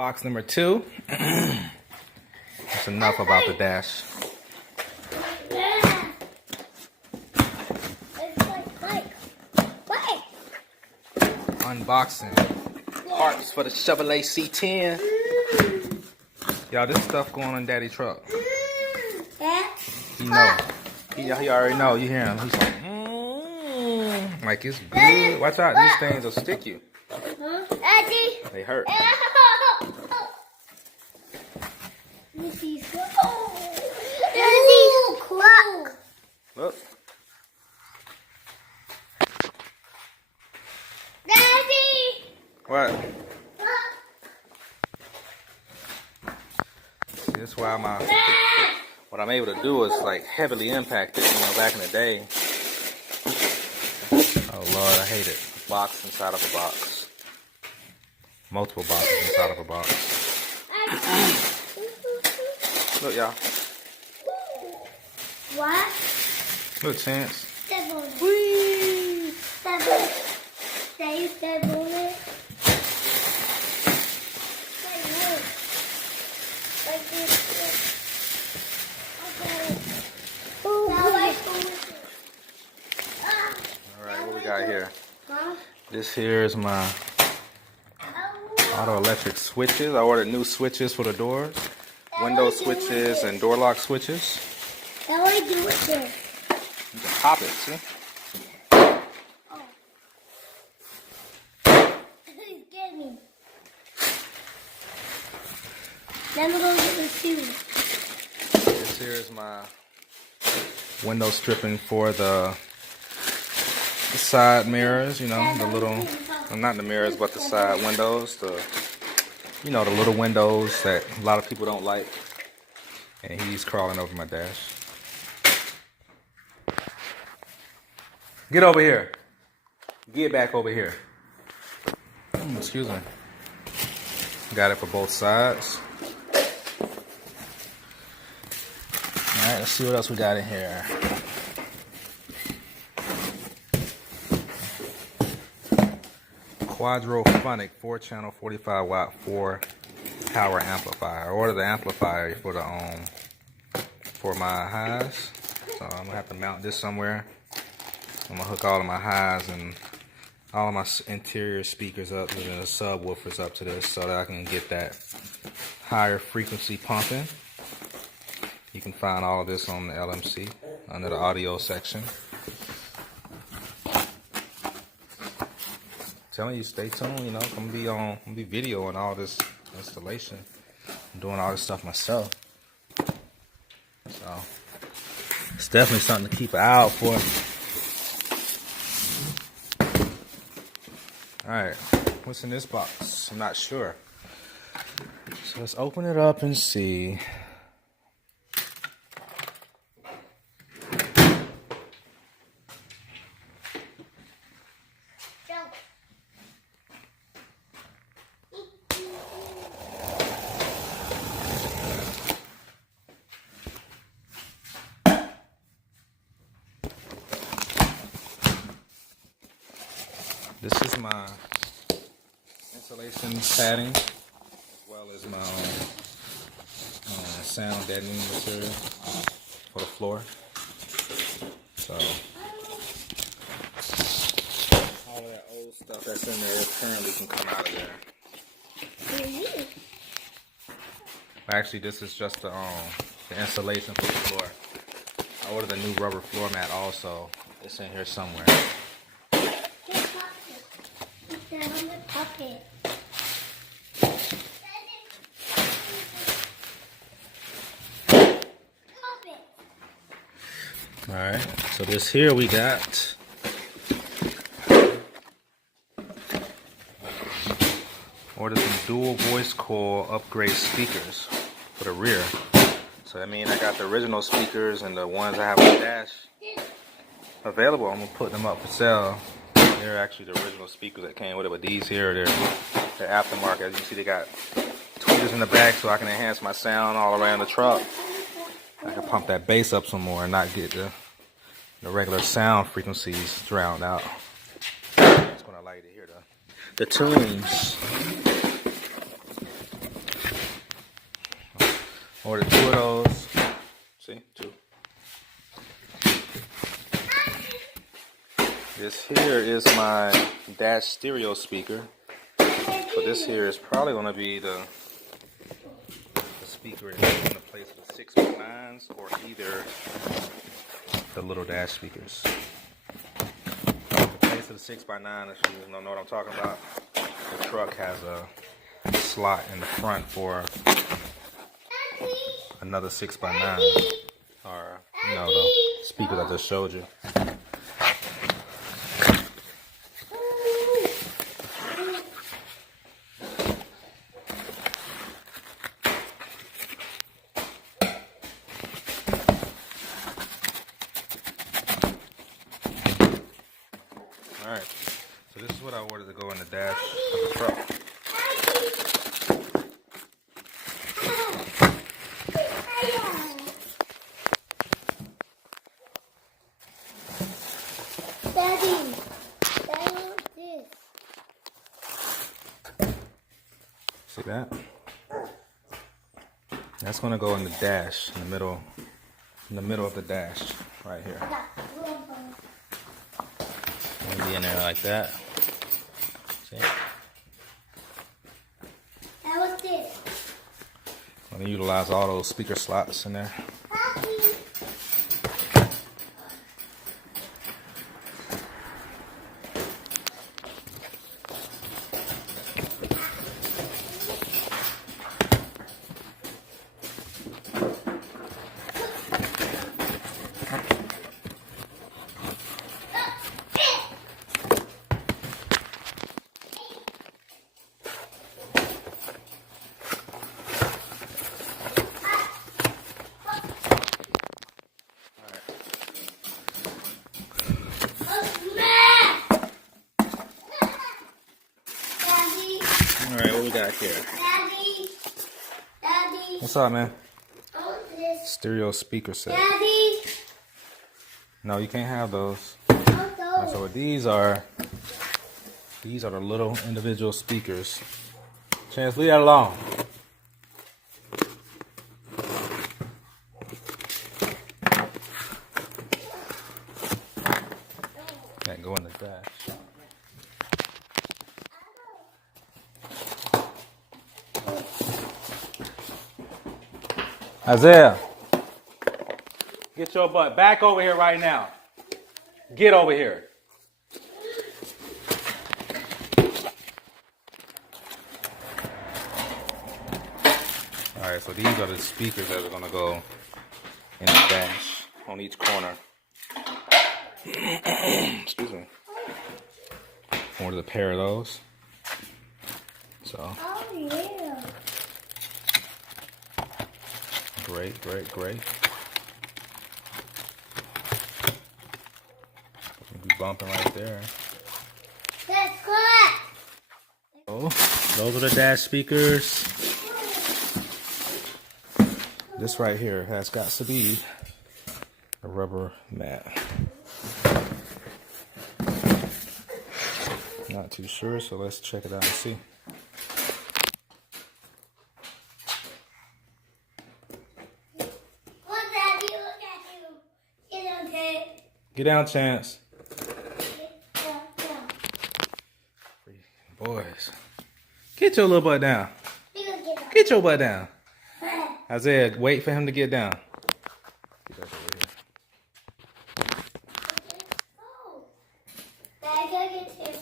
Box number 2. That's enough about the dash. Unboxing parts for the Chevrolet C10. Y'all, this stuff going on Daddy's truck. He know. He already know. You hear him? He's like, like it's good. Watch out, these things will stick you. They hurt. Look. Daddy. What? See, that's why what I'm able to do is like heavily impacted, you know, back in the day. Oh Lord, I hate it. A box inside of a box. Multiple boxes inside of a box. Look, y'all. What? Look, Chance. Step on it. Whee! Step on it. Stay step on it. Like this. Like this. Okay. Now like Alright, what we got here? Huh? This here is my auto electric switches. I ordered new switches for the doors. Window switches and door lock switches. How do I do it there? You can pop it, see? Oh. Get me. Then we'll go get the shoes. This here is my window stripping for the side mirrors, you know, the little, well, not the mirrors, but the side windows, you know, the little windows that a lot of people don't like. And he's crawling over my dash. Get over here. Get back over here. Excuse me. Got it for both sides. Alright, let's see what else we got in here. Quadrophonic 4-channel 45 watt 4 power amplifier. I ordered the amplifier for the for my highs. So I'm gonna have to mount this somewhere. I'm gonna hook all of my highs and all of my interior speakers up and the subwoofers up to this so that I can get that higher frequency pumping. You can find all of this on the LMC under the audio section. Telling you, stay tuned. You know, I'm gonna be videoing all this installation. I'm doing all this stuff myself. So it's definitely something to keep an eye out for. Alright, what's in this box? I'm not sure. So let's open it up and see. This is my insulation padding, as well as my sound deadening material for the floor. So all of that old stuff that's in there currently can come out of there. Actually, this is just the insulation for the floor. I ordered a new rubber floor mat also. It's in here somewhere. Alright, so this here we got ordered some dual voice coil upgrade speakers for the rear. So that means I got the original speakers and the ones I have on the dash available. I'm gonna put them up for sale. They're actually the original speakers that came with it, but these here, they're aftermarket. As you can see, they got tweeters in the back so I can enhance my sound all around the truck. I can pump that bass up some more and not get the regular sound frequencies drowned out. That's what I like to hear, the tunes. Ordered 2 of those. See, 2. This here is my dash stereo speaker. So this here is probably going to be the speaker in the place of the 6x9s or either the little dash speakers. The place of the 6x9, if you don't know what I'm talking about, the truck has a slot in the front for another 6x9 or, you know, the speakers I just showed you. Alright, so this is what I ordered to go in the dash of the truck. Daddy, what's this? See that? That's gonna go in the dash, in the middle of the dash, right here. It'll be in there like that. See? And what's this? I'm gonna utilize all those speaker slots in there. Alright, what we got here? Daddy, What's up, man? what's this? Stereo speaker set. Daddy, No, you can't have those. what's those? So these are the little individual speakers. Chance, leave that alone. That go in the dash. Isaiah, get your butt back over here right now. Get over here. Alright, so these are the speakers that are going to go in the dash on each corner. Excuse me. Ordered a pair of those. So, Oh, yeah. great, great, great. Be bumping right there. That's good. Oh, those are the dash speakers. This right here has got to be a rubber mat. Not too sure, so let's check it out and see. Look, Daddy, look at you. Get okay. Get down, Chance. Get down. Boys, get your little butt down. You gonna get down. Get your butt down. Isaiah, wait for him to get down. Get that over here. Oh. Daddy, go get this.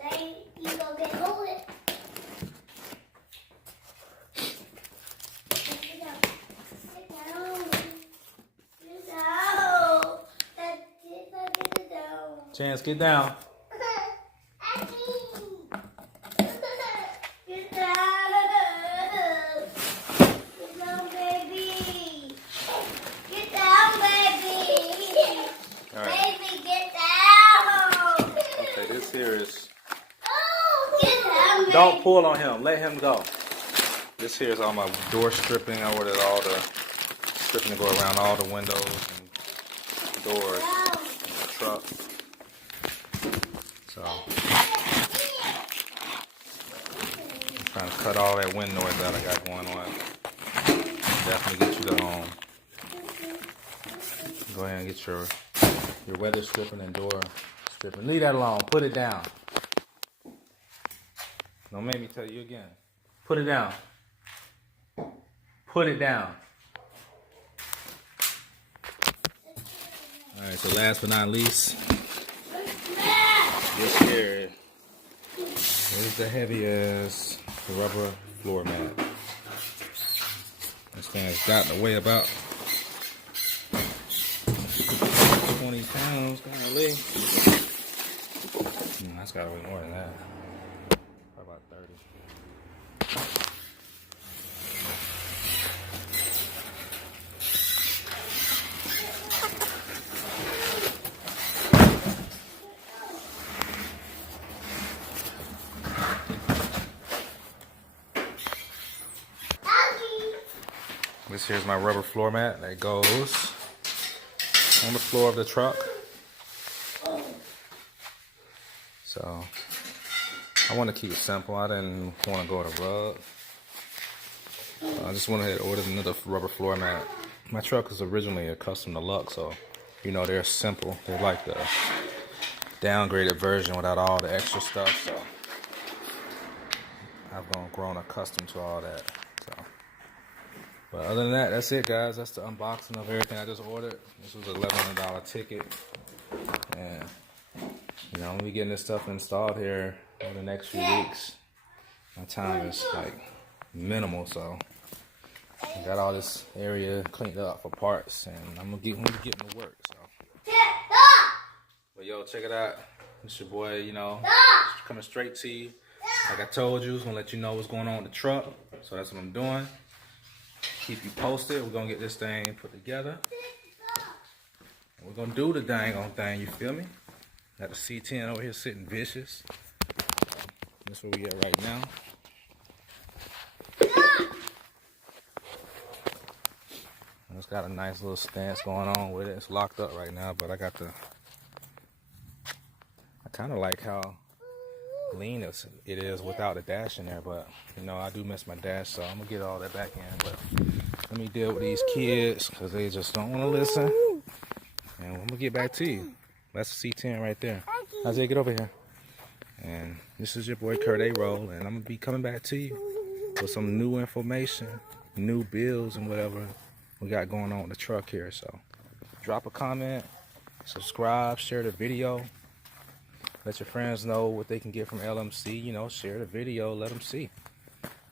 Daddy, you go get hold it. Sit down. Sit down. Sit down. Daddy, go get down. Chance, get down. Get down. Get down, baby. Get down, baby. All right. Baby, get down. Okay, this here is. Get down, baby. Don't pull on him. Let him go. This here is all my door stripping. I ordered all the stripping to go around all the windows and doors in the truck. So Trying to cut all that wind noise out I got going on. Definitely get you the go ahead and get your weather stripping and door stripping. Leave that alone. Put it down. Don't make me tell you again. Put it down. Put it down. Alright, so last but not least, this here is the heaviest rubber floor mat. This thing has gotten away about 20 pounds, golly. That's gotta weigh more than that. Probably about 30. This here's my rubber floor mat that goes on the floor of the truck. So I want to keep it simple. I didn't want to go with a rug. I just went ahead and ordered another rubber floor mat. My truck is originally a custom deluxe, so you know they're simple. They're like the downgraded version without all the extra stuff. So I've grown accustomed to all that. So. But other than that, that's it, guys. That's the unboxing of everything I just ordered. This was an $1,100 ticket. And, you know, I'm going to be getting this stuff installed here over the next few weeks. My time is, like, minimal, so I got all this area cleaned up for parts, and I'm going to get getting to work, so. But, yo, check it out. It's your boy, you know, coming straight to you. Like I told you, I was going to let you know what's going on with the truck, so that's what I'm doing. Keep you posted. We're gonna get this thing put together. And we're gonna do the dang on thing, you feel me? Got the C10 over here sitting vicious. That's where we at right now. And it's got a nice little stance going on with it. It's locked up right now, but I kinda like how lean it is without the dash in there, but you know I do miss my dash, so I'm gonna get all that back in. But let me deal with these kids because they just don't want to listen, and I'm gonna get back to you. That's the C10 right there. Isaiah, get over here. And this is your boy Kurt A. Roll, and I'm gonna be coming back to you with some new information, new bills, and whatever we got going on with the truck here. So drop a comment, subscribe, share the video. Let your friends know what they can get from LMC. You know, share the video, let them see.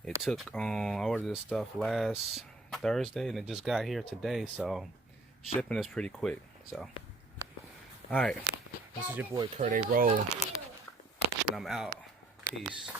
It took, I ordered this stuff last Thursday and it just got here today. So shipping is pretty quick. So, all right. This is your boy Kurt A. Roll. And I'm out. Peace.